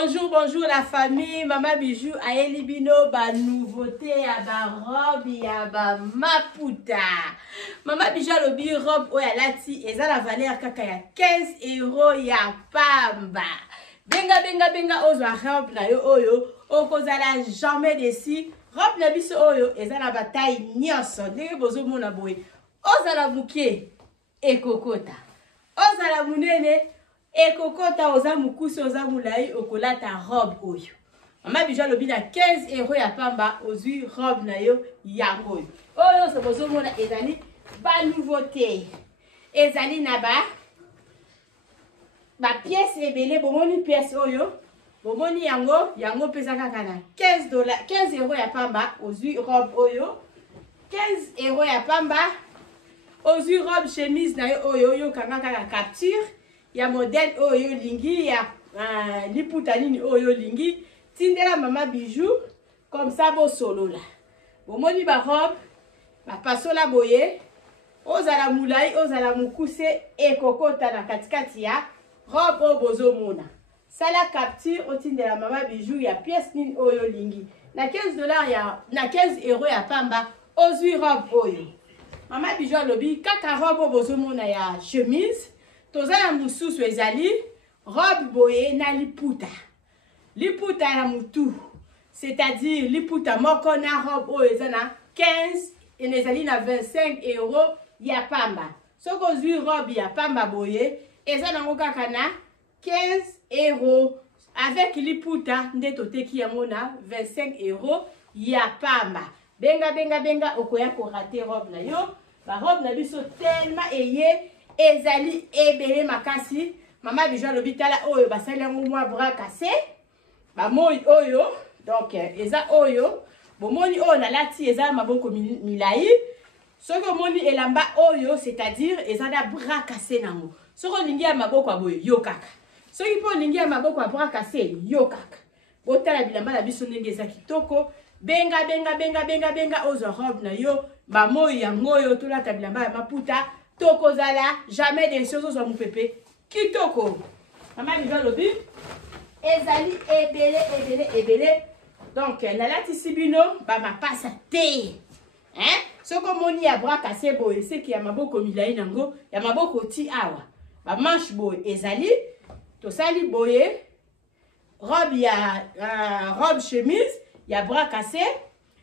Bonjour, bonjour la famille. Maman Bijou a elibino ba nouveauté ya ba robe ya ba maputa. Maman Bijou a lobi robe oya lati eza la valeur kaka ya 15 € ya pamba. Benga ozwa robe na yo oyo okozala jamais déçu. Robe na biso oyo eza na ba taille nyonso. Ndenge bozomona boye. Ozala mukie ekokota. Ozala munene ekokota oza mukusi oza mulai okolata robe oyo. Maman Bijou lobi na 15 € ya pamba ozwi robe na yo yango oyo. Oyo so bozomona ezali ba nouveauté. Ezali na ba pièce ebele bomoni pièce oyo. Bomoni yango pesa kaka na 15 € ya pamba ozwi robe oyo. 15 € ya pamba ozwi robe chemise na yo oyo kanga kaka capture. Ya modèle oyo lingi ya liputa nini oyo lingi tindela Maman Bijou comme ça bo solola. Bomoni ba robe ba pasola boye ozala mulai ozala mukuse ekokota na katikati ya robe o bozomona. Sala capture otindela Maman Bijou ya pièce nini oyo lingi na 15 € ya pamba ozwi robe oyo. Maman Bijou lobi kaka robe o bozomona ya chemise tozala mususu ezali robe boye na liputa. Liputa ya mutu. C'est-à-dire liputa moko na robe oyo eza na 15 ezali na 25 € ya pamba. Soko ozwi robe ya pamba boye eza nango kaka na 15 € avec liputa nde toteki yango na 25 € ya pamba. Benga okoya ko rater robe na yo. Ba robe na biso tellement eye ezali ebele makasi. Maman Bijou lobi tala oyo basali yango mwa bras cassé. Ba moi oyo donc eza oyo bomoni oyo na lati eza maboko milai. Soko moni elamba oyo c'est-à-dire eza na bras cassé nango. Soko lingi ya maboko aboyo yo kaka. Soki po lingi ya maboko ya bras cassé yo kaka. Botala bilamba na biso ndenge eza kitoko. Benga ozo robe na yo ba moi yango oyo tolata bilamba ya maputa. Tokozala jamais des choses au mupepe kitoko. Maman Bijou lobi ezali ebele. Donc na lati sibino ba mapasa te. Hein? Soko moni ya bras cassé boye c'est ki ya maboko milai nango ya maboko ti awa. Ba manche boye ezali to sali boye robe ya robe chemise ya bras cassé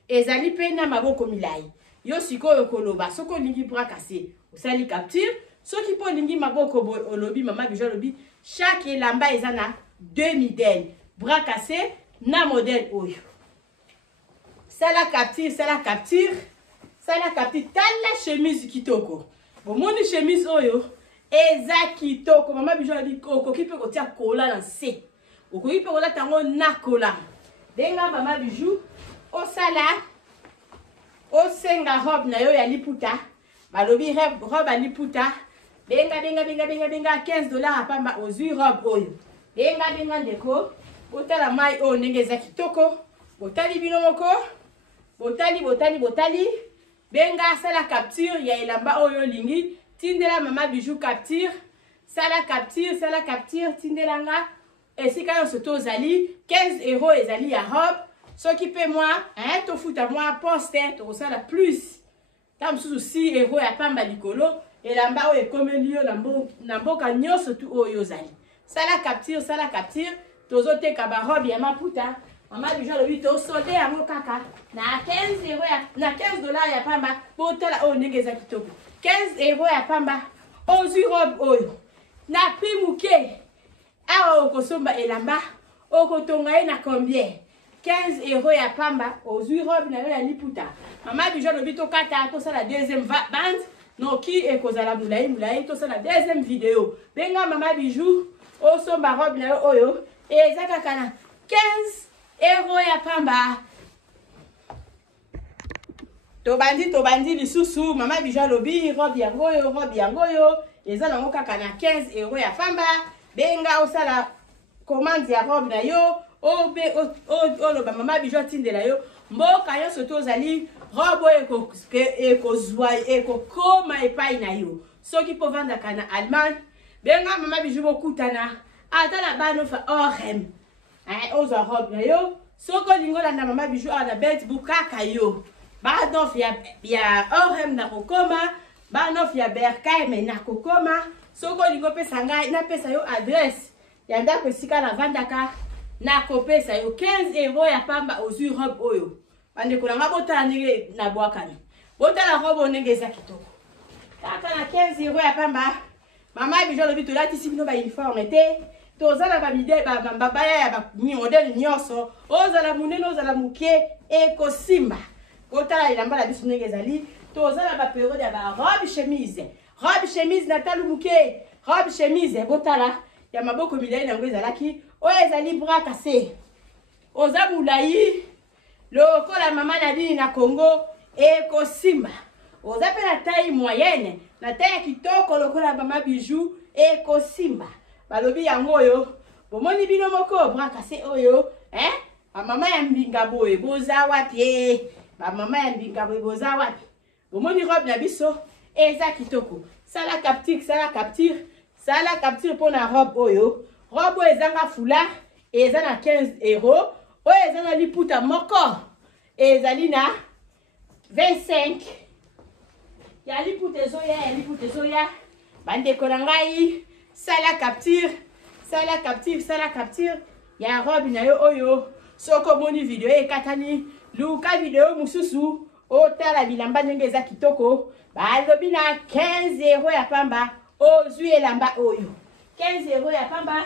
ezali pe na maboko milai. Yo sikoyo koloba soko lingi bras cassé osali capture soki po lingi maboko boy olobi Maman Bijou lobi chaque elamba eza na 2 modèles bras cassé na modèle oyo. Sala capture tala chemise kitoko. Bomoni chemise oyo eza kitoko. Maman Bijou lobi okoki pe kotia kola na se. Okoki pe kola tango na kola. Benga Maman Bijou osala osenga robe na yo ya liputa. Balobi robe a liputa. Benga 15 $ a pamba ozwi robe oyo. Benga ndeko. Botala mai o ndenge za kitoko. Botali bino moko. Botali. Benga sala capture ya elamba oyo lingi. Tindela Maman Bijou capture. Sala capture tindela nga. Esika yo soto zali 15 € ezali ya robe. Soki pe moi, hein, to futa moi poste, to sala plus. Tam susu 6 € ya pamba likolo, elamba oyo ekomeli yo na mboka nyonso tu oyo zali. Sala capture, tozoteka ba robe ya maputa. Maman Bijou lobi to solde yango kaka na 15 $ ya pamba, botala oyo ndenge za kitoko. 15 € ya pamba, ozwi robe oyo. Na prix muke. Awa okosomba elamba, okotonga ye na combien? 15 € ya pamba ozwi robe na yo ya liputa. Maman Bijou lobi to kata to sala deuxième bande noki ekozala mulai to sala deuxième vidéo. Benga Maman Bijou osomba robe na yo oyo eza kaka na 15 € ya pamba. Tobandi lisusu Maman Bijou lobi robe yango yo eza nango kaka na 15 € ya pamba. Benga osala commande ya robe na yo oloba Maman Bijou tindela yo mboka yo soto ozali robe ekokoma epai na yo. Soki po vandaka na Allemagne benga Maman Bijou bokutana ata la bano fa orem ozwa robe na yo soko lingo landa mama bijou ana bet bukaka yo banof ya orem na kokoma banof ya berkay me na kokoma soko lingo pesa ngai na pesa yo adresse ya ndako esika na vandaka na kopesa yo 15 € ya pamba ozwi robe oyo bandeko nanga botala ndenge na bwakani botala robe ndenge eza kitoko kaka na 15 € ya pamba mama bijou alobi tolatisi bino bauniforme te tozala babaya ya modele nyonso ozala munene ozala muke ekosimba botala elamba na biso ndenge ezali tozala baperiode ya barobe chemise na talo muke robe chemise botala ya maboko milai nango ezalaki oyo ezali bras cassé oza mulayi lokola mama Nadine na Congo ekosimba oza pe na taille moyenne na taille ya kitoko lokola mama bijou ekosimba balobi yango oyo bomoni bino moko bras cassé oyo mama ya mbinga boye boza wapi mama ya mbinga boye boza wapi bomoni robe na biso eza kitoko sala capture pour na robe oyo robe ezanga foulard eza na 15 € oyo eza na liputa moko ezali na 25 ya liputa ezoya bandeko na ngai sala capture ya robe na yo oyo soko moni video ekatani luka video mususu otala bilamba ndenge eza kitoko balobi na 15 € ya pamba ozwi elamba oyo 15 € ya pamba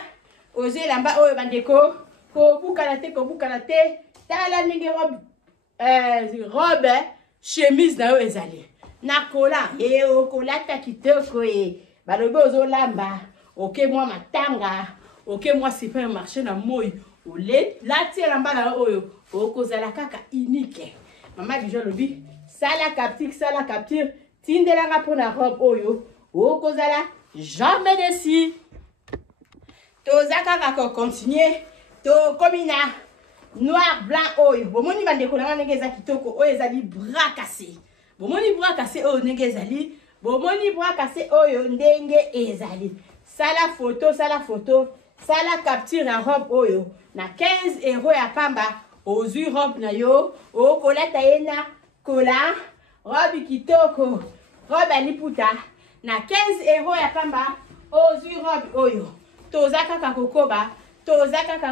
ozwi elamba oyo bandeko kobukana te tala ndenge robe chemise na yo ezali na kola okolata kitoko balobi ozolamba oke mwa matanga oke mwa supermarché na moi lati elamba na yo oyo okozala kaka unique mama bijou alobi sala capture tindelanga mpona robe oyo okozala jamais déçu toza kaka kocontinue tokomi na noir blanc oyo bomoni bandeko nanga ndenge eza kitoko oyo ezali bras cassé bomoni bras cassé oyo ndenge ezali bomoni bras cassé oyo ndenge ezali sala photo sala capture na robe oyo na 15 € ya pamba ozwi robe na yo okolata ye na kola robe kitoko robe aliputa na 15 € ya pamba ozwi robe oyo toza kaka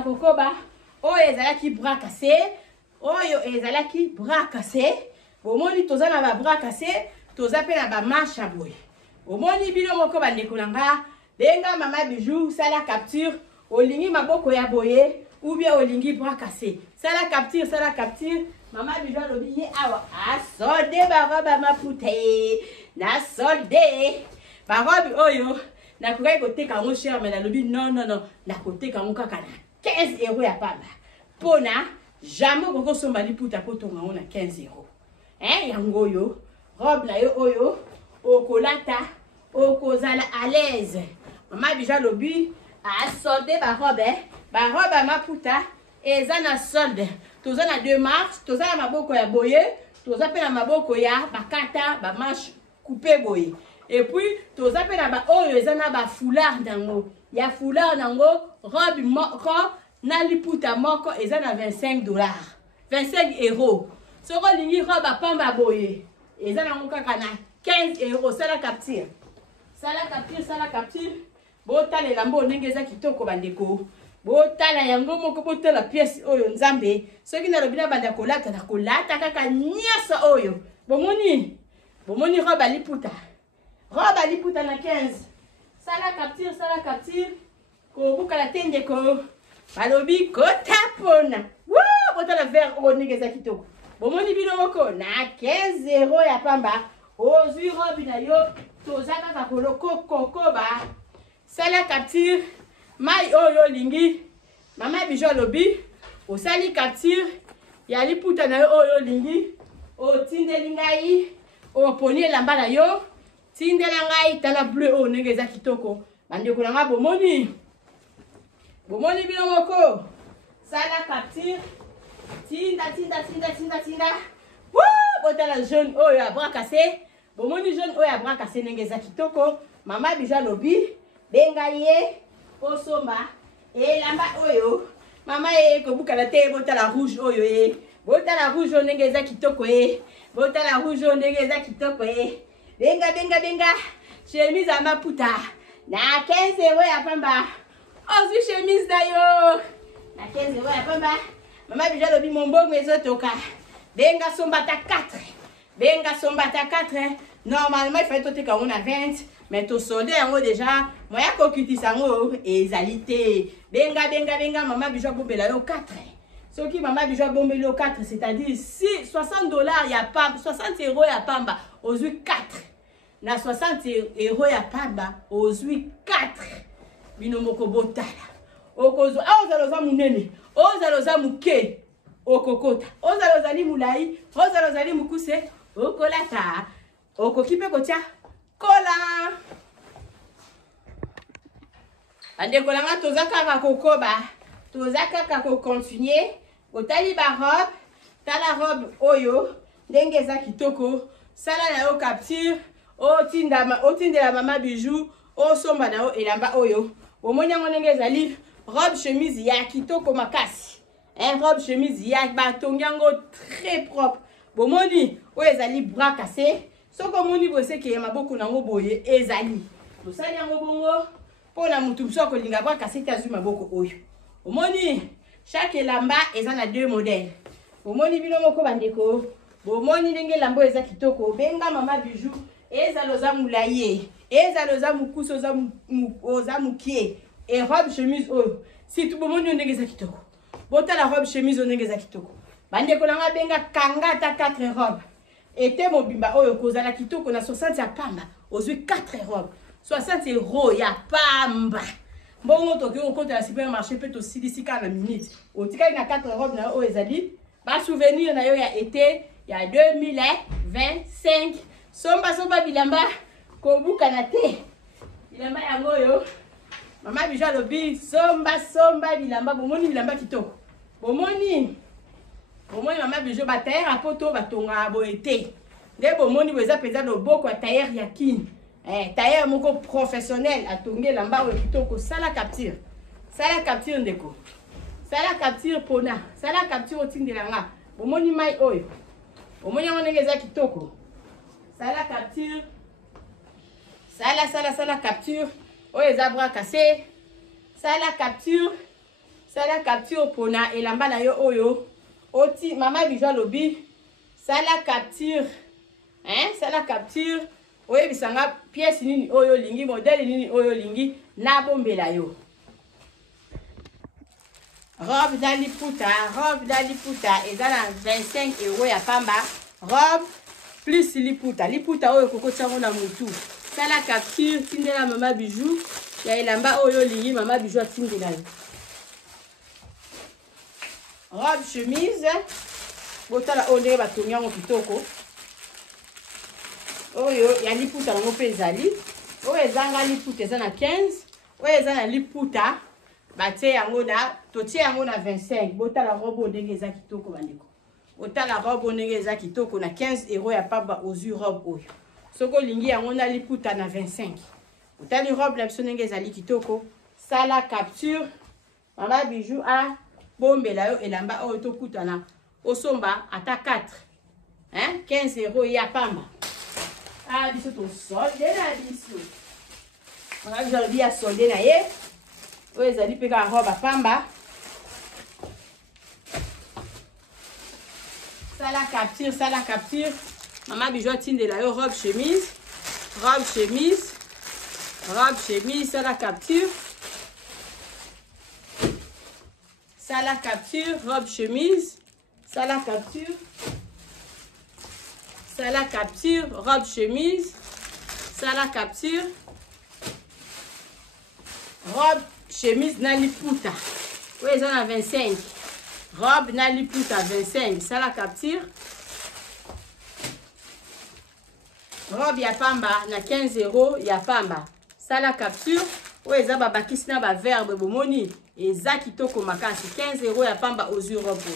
kokoba oyo ezalaki bras cassé bomoni toza na ba bras cassé toza pe na ba marche boye bomoni bino moko bandeko nanga benga mama bijou sala capture olingi maboko ya boye ou bien olingi bras cassé sala capture mama bijou alobi ye awa asolde barobe maputa na solde barobe oyo nakokai koteka yango cher mais nalobi non nakoteka yango kaka na 15 € ya pamba mpona jamais okokosomba liputa mpo tonga yango na 15 € yango oyo robe na yo oyo okolata okozala à l'aise mama bijou alobi asolde barobe ya maputa eza na solde toza na 2 marches toza na maboko ya boye toza pe na maboko ya bakata bamarche coupe boye et puis toza pe na ba oyo eza na ba foulard nango ya foulard nango robe moko na liputa moko eza na 25 $, 25 €. Soko lingi robe pamba boye eza nango kaka na 15 €. Sala capture botala elamba ndenge eza kitoko bandeko botala yango moko botala pièce oyo nzambe soki nalobi na banda kolata kaka nyonso oyo bomoni robe aliputa na 15 sala capture kobukala te ndeko balobi kotapona botala vert oyo ndenge eza kitoko bomoni bino moko na 15 € ya pamba ozwi robe na yo toza kaka kokoba sala capture mai oyo lingi mama bijou alobi osali capture ya liputa na yo oyo lingi otindeli ngai oponi elamba na yo tindela ngai tala bleu oyo ndenge eza kitoko bandeko na nga bomoni bino moko sala capture tinda botala jaune oyo ya bras cassé bomoni jaune oyo ya bras cassé ndenge eza kitoko mama bijou alobi benga ye osomba elamba oyo Maman kobuka la te bota la rouge oyo bota la rouge ndenge za kitoko bota la rouge ndenge za kitoko benga benga benga chemise à maputa na 15 € ya pamba ozu chemise na yo na 15 € ya pamba mama bija lobi mombongo ezotoka benga sombata 4 benga sombata 4 normalement il fallait toter quand on a 20 mais to solde yango déjà moya kokitisa ngo ezalité benga benga benga mama bija bombela yo 4 soki mama bija bombela yo 4 c'est-à-dire si 60 $ ya pamba 60 € ya pamba ozui 4 na 60 € ya pamba ozui 4 bino moko botala okozo ozaloza munene ozaloza muke okokota ozalozali mulai ozalozali mukuse okolata okokipe kotia kola ande kolanga toza kaka kokoba toza kaka ko continuer otali ba robe tala robe oyo ndenge za kitoko sala na yo capture otindela mama bijou osomba na yo elamba oyo omoni yango ndenge ezali robe chemise ya kitoko makasi robe chemise ya batongi yango très propre bomoni oyo ezali bras cassé soko moni boseke ya maboko nango boye ezali tosali yango bongo pona mutu biso kolinga bras cassé te azwi maboko oyo omoni chaque elamba eza na 2 modèles omoni bino moko bandeko bomoni ndenge elamba eza kitoko benga mama bijou ezaloza mulaye ezaloza mukuso oza mukie et robe chemise oyo si tu bomoni ndenge eza kitoko bota la robe chemise ndenge eza kitoko bandeko nanga benga kanga ta 4 robes ete mobimba oyo kozala kitoko na 60 ya pamba ozwi 4 robes 60 € ya pamba mbongo toki okota na supermarché pe to silisika na minute otikali na 4 robes na oyo ezali ba souvenir na yo ya été ya 2025 somba bilamba kobuka na te bilamba yango yo mama bija lobi somba bilamba bomoni bilamba kitoko bomoni mama bijo ba tailleur apoto batonga boete nde bomoni boza peza loboko ya tailleur ya kini tailleur moko professionnel atongi elamba oyo kitoko sala capture ndeko sala capture pona sala capture otindela nga bomoni mai oyo bomoni yango ndenge eza kitoko sala capture sala capture oyo eza bras cassé sala capture pona elamba na yo oyo oti mama bijou lobi sala capture sala capture oyo bisanga pièce nini oyo lingi modèle nini oyo lingi na bombela yo robe d'aliputa eza na 25 € ya pamba robe plus liputa oyo kokotiango na mutu sala capture tindela mama bijou ya elamba oyo lingi mama bijou atindela yo robe chemise botala oyo ndenge batongi yango kitoko oyo ya liputa nango mpe ezali oyo ezanga liputa eza na 15 oyo eza na liputa batie yango na totie yango na 25 botala robe ndenge eza kitoko bandeko botala robe ndenge eza kitoko na 15 € ya pamba ozwi robe oyo soko olingi yango na liputa na 25 otali robe na biso ndenge ezali kitoko sala capture mama bijou a bombela yo elamba oyo tokutana osomba ata 4 15 € ya pamba biso tosolde na biso mama bijou alobi ya solde na ye oyo ezali mpe kaka robe pamba sala capture mama bijou atindela yo robe chemise sala capture robe chemise sala capture robe chemise sala capture robe chemise na liputa oyo eza na 25 robe na liputa 25 sala capture robe ya pamba na 15 € ya pamba sala capture oyo eza babakisi na baverbe bomoni eza kitoko makasi 15 € ya pamba ozwi robe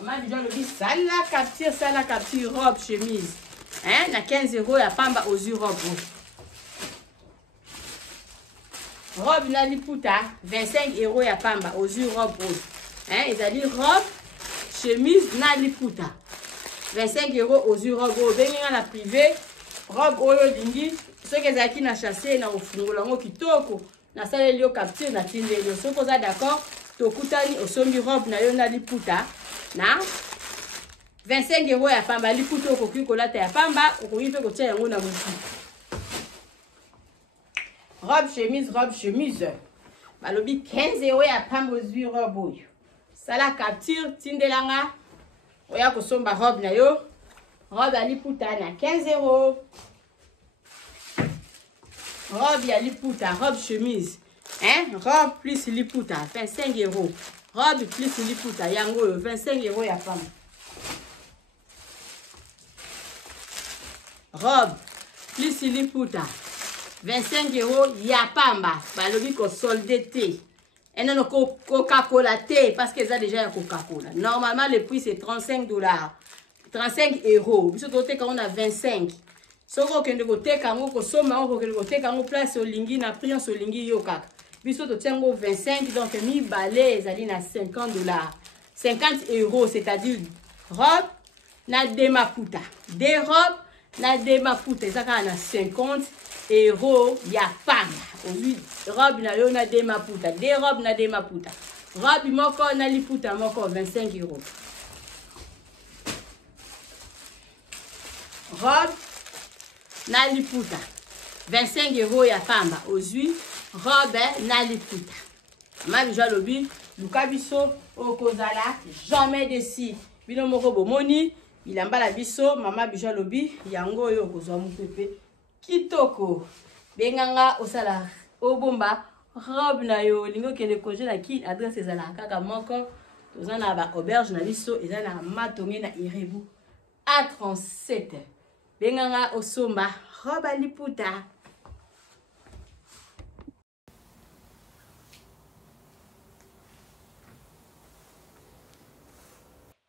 mama bijou alobi sala capture robe chemise na 15 € ya pamba ozwi robe robe na liputa 25 € ya pamba ozwi robe oyo ezali robe chemise na liputa 25 € ozwi robe oyo obengi na privé robe oyo lingi soki ezalaki na chasse na ofungola yango kitoko nasaleli yo capture na tindeli yo soki oza d'accord tokutani osombi robe na yo na liputa na 25 € ya pamba liputa okoki kolata ya pamba okoki mpe kotia yango na motu robe chemise balobi 15 € ya pamba ozwi robe oyo sala capture tindelanga oya kosomba robe na yo robe ya liputa na 15 €. Robe ya liputa, robe chemise, robe plus liputa, 25 €. Robe plus liputa, yango 25 € ya pamba. Robe plus liputa, 25 € ya pamba. Balobi ko solde te. Et non, Coca-Cola te, parce que ça déjà Coca-Cola. Normalement, le prix c'est 35 $. 35 €. Biso tote quand on a 25. Soko kende koteka ngo kosoma ngo kende koteka ngo place olingi na prix olingi yo kaka. Biso to tiango 25 donc mi balé ezali na 50 $. 50 €, c'est-à-dire robe na demaputa. Des robes na demaputa ezaka na 50 € ya pamba. Aujourd'hui robe na yo na demaputa. Des robes na demaputa. Robe moko na liputa moko 25 €. Robe na liputa 25 € ya pamba ozwi robe na liputa mama bijou lobi luka biso okozala jamais déçu bino moko bomoni bilamba la biso mama bijou lobi yango oyo okozwa mupepe kitoko benganga osala obomba robe na yo lingo kende congé na ki adresse ezala kaka moko tozana ba auberge na biso ezana matonge na Irebu A37 benganga osomba robe liputa.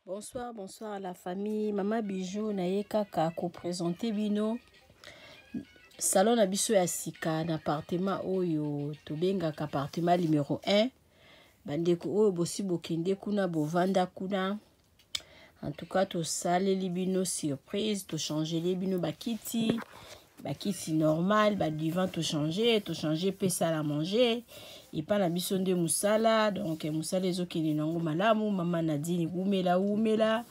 Bonsoir la famille. Mama Bijou na kaka ko présenter bino salon na biso ya sika na appartement oyo tobengaka appartement numéro 1 bandeko oyo bosi bokende kuna bovanda kuna. En tout cas, to saleli bino surprise, to changer les bino bakiti normal, ba divan to changer pe sala manger. Et pas la biso de musala, donc musala ezokini nango malamu, mama Nadine umela.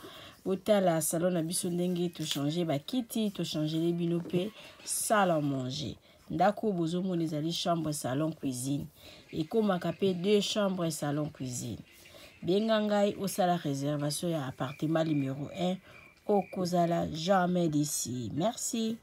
Otala salon na biso ndenge to changer bakiti, to changer les bino pe sala manger. Ndako bozo mo ezali chambre salon cuisine. Et comme kapé 2 chambres salon cuisine. Bengangai au sala réservation à appartement numéro 1 au Kozala jamais d'ici. Merci.